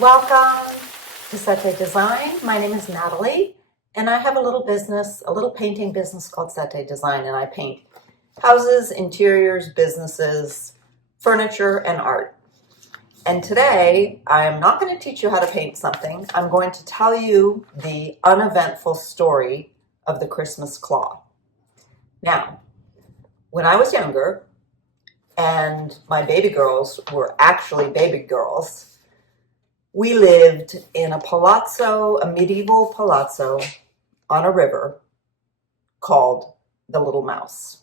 Welcome to Sette Design. My name is Natalie, and I have a little business, a little painting business called Sette Design, and I paint houses, interiors, businesses, furniture, and art. And today, I'm not going to teach you how to paint something. I'm going to tell you the uneventful story of the Christmas claw. Now, when I was younger, and my baby girls were actually baby girls, we lived in a palazzo, a medieval palazzo on a river called the Little Mouse.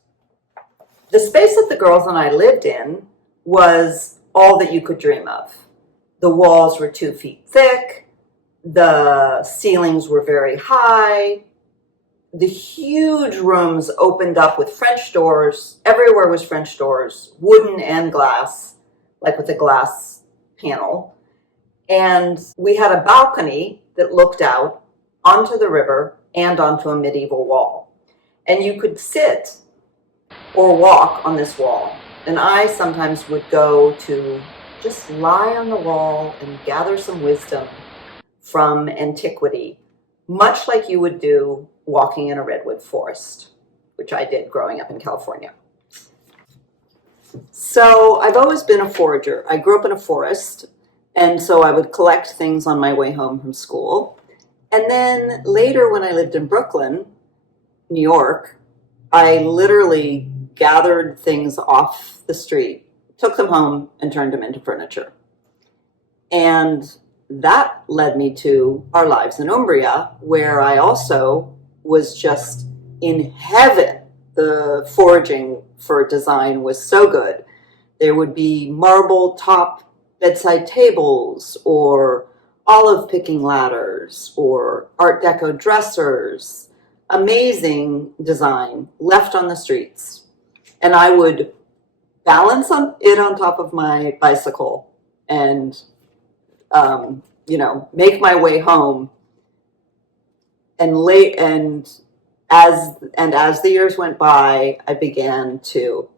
The space that the girls and I lived in was all that you could dream of. The walls were 2 feet thick. The ceilings were very high. The huge rooms opened up with French doors. Everywhere was French doors, wooden and glass, like with a glass panel. And we had a balcony that looked out onto the river and onto a medieval wall. And you could sit or walk on this wall. And I sometimes would go to just lie on the wall and gather some wisdom from antiquity, much like you would do walking in a redwood forest, which I did growing up in California. So I've always been a forager. I grew up in a forest. And so I would collect things on my way home from school. And then later when I lived in Brooklyn, New York, I literally gathered things off the street, took them home, and turned them into furniture. And that led me to our lives in Umbria, where I also was just in heaven. The foraging for design was so good. There would be marble top bedside tables or olive picking ladders or Art Deco dressers, amazing design left on the streets. And I would balance it on top of my bicycle and, make my way home. And as the years went by, I began to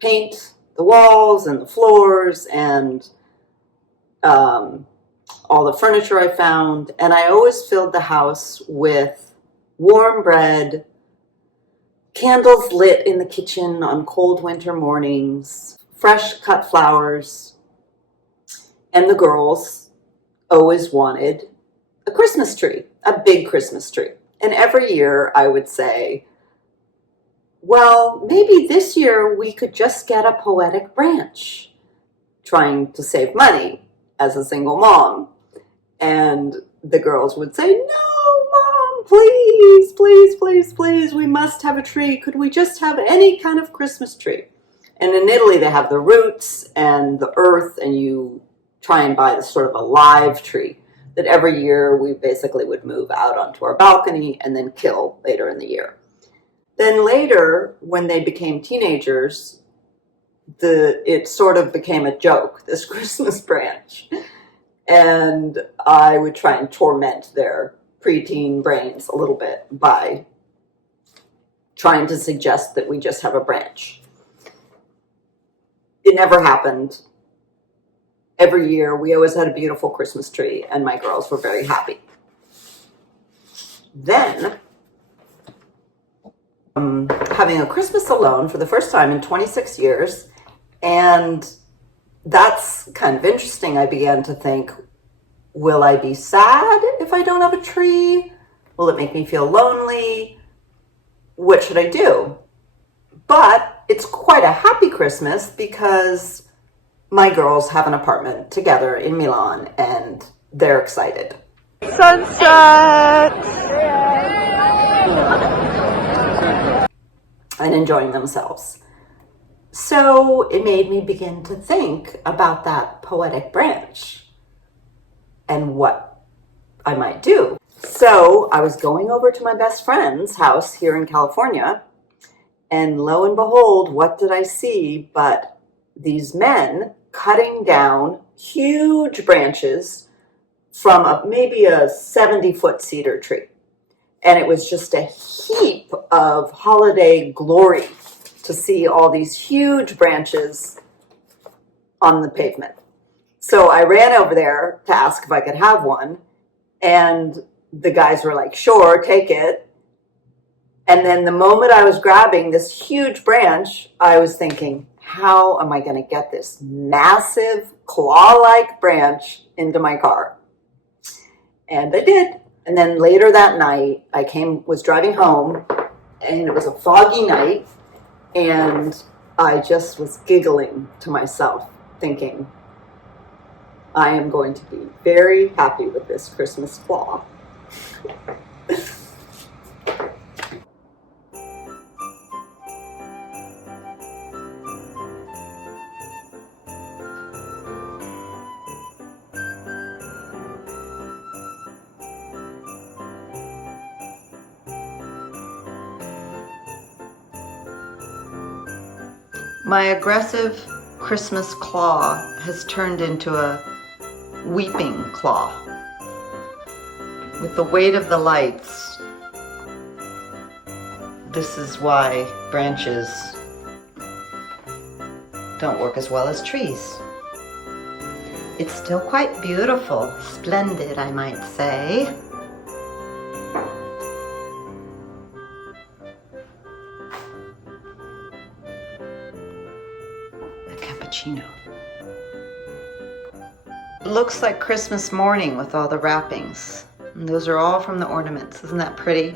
paint the walls and the floors and all the furniture I found, and I always filled the house with warm bread, candles lit in the kitchen on cold winter mornings, fresh cut flowers, and the girls always wanted a Christmas tree, a big Christmas tree. And every year I would say, well, maybe this year we could just get a poetic branch, trying to save money as a single mom. And the girls would say, no, Mom, please, please, please, please, we must have a tree. Could we just have any kind of Christmas tree? And in Italy, they have the roots and the earth, and you try and buy this sort of a live tree that every year we basically would move out onto our balcony and then kill later in the year. Then later, when they became teenagers, it sort of became a joke, this Christmas branch. And I would try and torment their preteen brains a little bit by trying to suggest that we just have a branch. It never happened. Every year, we always had a beautiful Christmas tree, and my girls were very happy. Then, having a Christmas alone for the first time in 26 years, and that's kind of interesting. I began to think, will I be sad if I don't have a tree? Will it make me feel lonely? What should I do? But it's quite a happy Christmas because my girls have an apartment together in Milan and they're excited. Sunset! And enjoying themselves. So it made me begin to think about that poetic branch and what I might do. So I was going over to my best friend's house here in California, and lo and behold, what did I see but these men cutting down huge branches from maybe a 70-foot cedar tree. And it was just a heap of holiday glory to see all these huge branches on the pavement. So I ran over there to ask if I could have one. And the guys were like, sure, take it. And then the moment I was grabbing this huge branch, I was thinking, how am I going to get this massive claw-like branch into my car? And I did. And then later that night, I was driving home, and it was a foggy night, and I just was giggling to myself, thinking, I am going to be very happy with this Christmas claw. My aggressive Christmas claw has turned into a weeping claw. With the weight of the lights, this is why branches don't work as well as trees. It's still quite beautiful, splendid, I might say. Cappuccino. Looks like Christmas morning with all the wrappings. And those are all from the ornaments. Isn't that pretty?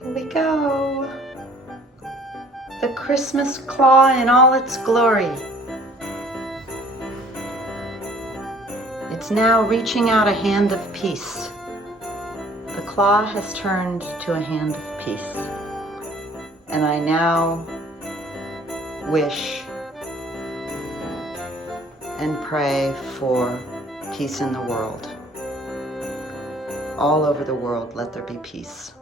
Here we go. The Christmas claw in all its glory. It's now reaching out a hand of peace. The claw has turned to a hand of peace. And I now wish and pray for peace in the world. All over the world, let there be peace.